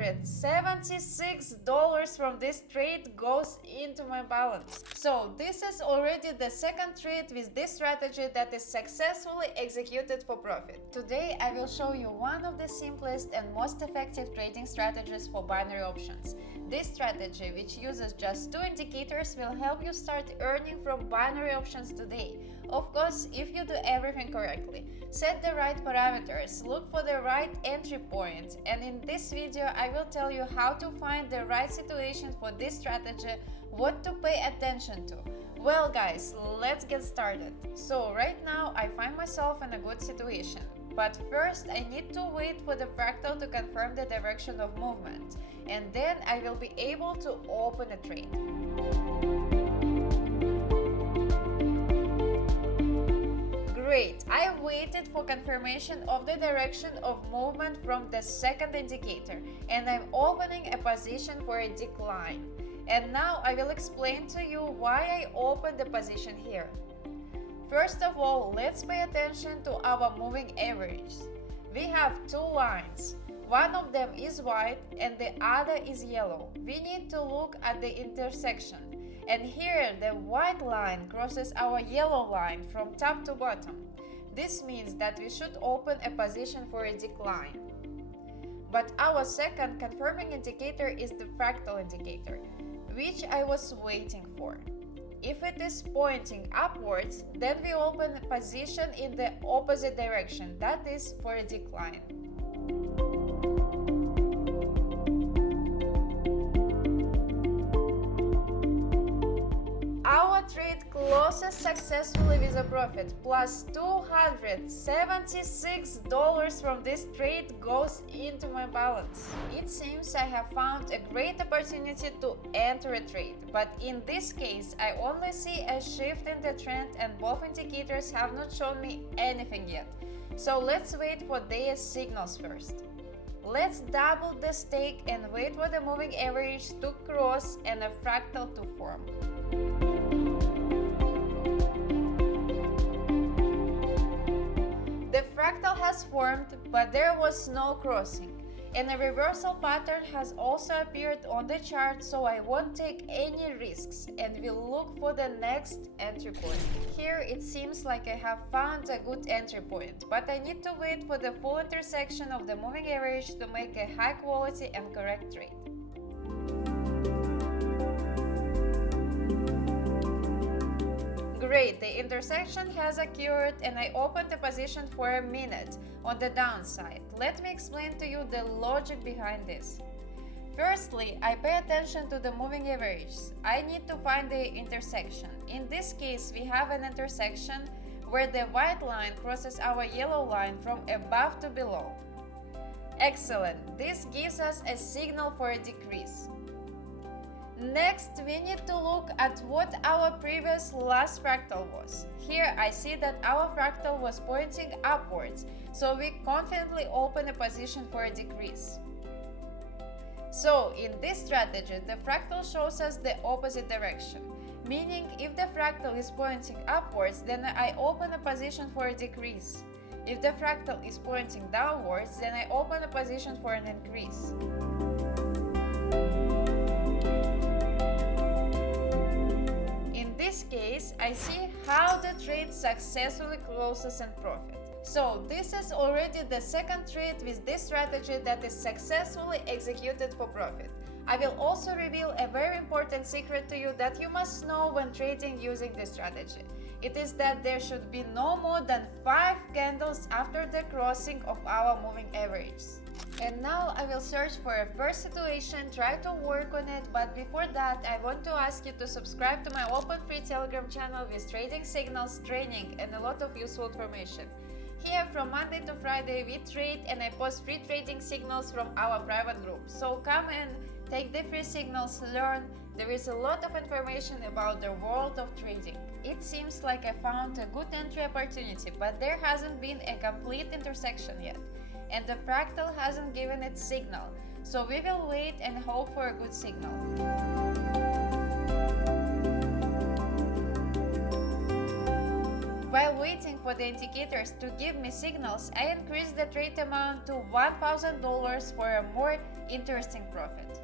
$276 from this trade goes into my balance. So this is already the second trade with this strategy that is successfully executed for profit. Today I will show you one of the simplest and most effective trading strategies for binary options. This strategy, which uses just 2 indicators, will help you start earning from binary options today. Of course, if you do everything correctly. Set the right parameters, look for the right entry point, and in this video I will tell you how to find the right situation for this strategy, what to pay attention to. Well guys, let's get started. So right now I find myself in a good situation. But first I need to wait for the fractal to confirm the direction of movement, and then I will be able to open a trade. Great, I waited for confirmation of the direction of movement from the second indicator, and I'm opening a position for a decline. And now I will explain to you why I opened the position here. First of all, let's pay attention to our moving average. We have 2 lines. One of them is white and the other is yellow. We need to look at the intersection. And here the white line crosses our yellow line from top to bottom. This means that we should open a position for a decline. But our second confirming indicator is the fractal indicator, which I was waiting for. If it is pointing upwards, then we open a position in the opposite direction, that is for a decline. Our trade closes successfully with a profit, plus $276 from this trade goes into my balance. It seems I have found a great opportunity to enter a trade, but in this case I only see a shift in the trend and both indicators have not shown me anything yet. So let's wait for their signals first. Let's double the stake and wait for the moving average to cross and a fractal to form. The fractal has formed, but there was no crossing, and a reversal pattern has also appeared on the chart, so I won't take any risks and will look for the next entry point. Here it seems like I have found a good entry point, but I need to wait for the full intersection of the moving average to make a high quality and correct trade. Great, the intersection has occurred and I opened the position for a minute on the downside. Let me explain to you the logic behind this. Firstly, I pay attention to the moving average. I need to find the intersection. In this case, we have an intersection where the white line crosses our yellow line from above to below. Excellent, this gives us a signal for a decrease. Next, we need to look at what our previous last fractal was. Here I see that our fractal was pointing upwards, so we confidently open a position for a decrease. So in this strategy, the fractal shows us the opposite direction, meaning if the fractal is pointing upwards, then I open a position for a decrease. If the fractal is pointing downwards, then I open a position for an increase. In this case, I see how the trade successfully closes and profit. So this is already the second trade with this strategy that is successfully executed for profit. I will also reveal a very important secret to you that you must know when trading using this strategy. It is that there should be no more than 5 candles after the crossing of our moving average. And now I will search for a first situation, try to work on it, but before that I want to ask you to subscribe to my open free Telegram channel with trading signals, training and a lot of useful information. Here from Monday to Friday we trade and I post free trading signals from our private group. So come and take the free signals, learn. There is a lot of information about the world of trading. It seems like I found a good entry opportunity, but there hasn't been a complete intersection yet. And the fractal hasn't given its signal, so we will wait and hope for a good signal. While waiting for the indicators to give me signals, I increased the trade amount to $1,000 for a more interesting profit.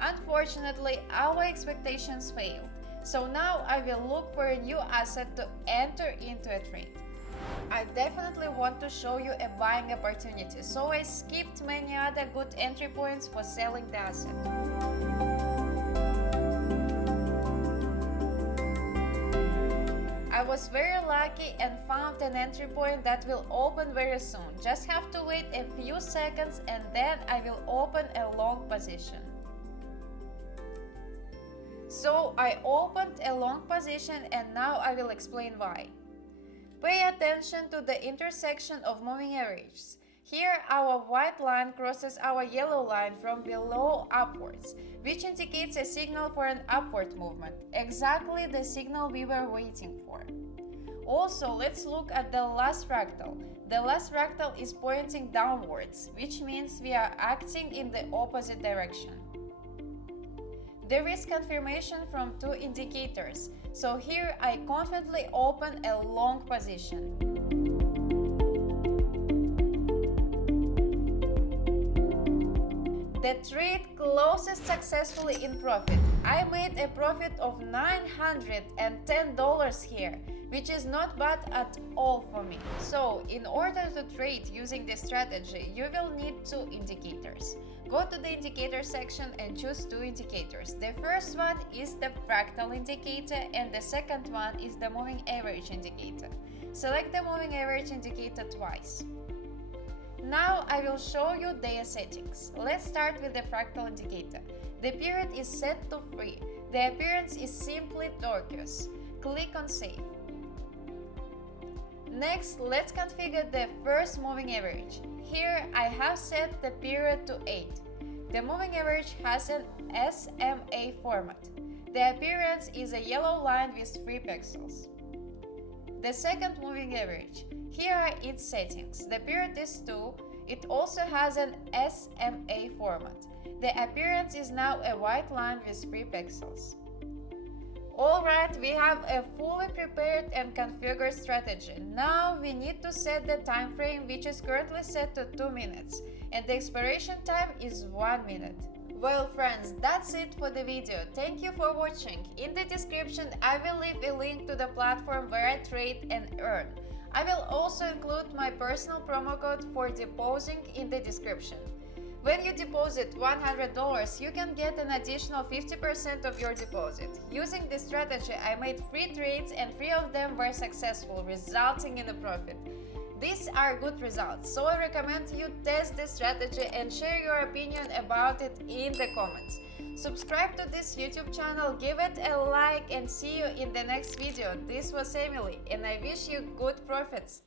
Unfortunately, our expectations failed, so now I will look for a new asset to enter into a trade. I definitely want to show you a buying opportunity, so I skipped many other good entry points for selling the asset. I was very lucky and found an entry point that will open very soon. Just have to wait a few seconds and then I will open a long position. So I opened a long position and now I will explain why. Pay attention to the intersection of moving averages. Here our white line crosses our yellow line from below upwards, which indicates a signal for an upward movement, exactly the signal we were waiting for. Also, let's look at the last fractal. The last fractal is pointing downwards, which means we are acting in the opposite direction. There is confirmation from two indicators, so here I confidently open a long position. The trade closes successfully in profit. I made a profit of $910 here, which is not bad at all for me. So, in order to trade using this strategy, you will need two indicators. Go to the indicator section and choose two indicators. The first one is the fractal indicator and the second one is the moving average indicator. Select the moving average indicator twice. Now I will show you their settings. Let's start with the fractal indicator. The period is set to free. The appearance is simply turquoise. Click on Save. Next, let's configure the first moving average. Here I have set the period to 8. The moving average has an SMA format. The appearance is a yellow line with 3 pixels. The second moving average. Here are its settings. The period is 2. It also has an SMA format. The appearance is now a white line with 3 pixels. Alright, we have a fully prepared and configured strategy. Now we need to set the time frame, which is currently set to 2 minutes, and the expiration time is 1 minute. Well friends, that's it for the video. Thank you for watching. In the description I will leave a link to the platform where I trade and earn. I will also include my personal promo code for depositing in the description. When you deposit $100, you can get an additional 50% of your deposit. Using this strategy, I made 3 trades and 3 of them were successful, resulting in a profit. These are good results, so I recommend you test this strategy and share your opinion about it in the comments. Subscribe to this YouTube channel, give it a like and see you in the next video. This was Emily and I wish you good profits.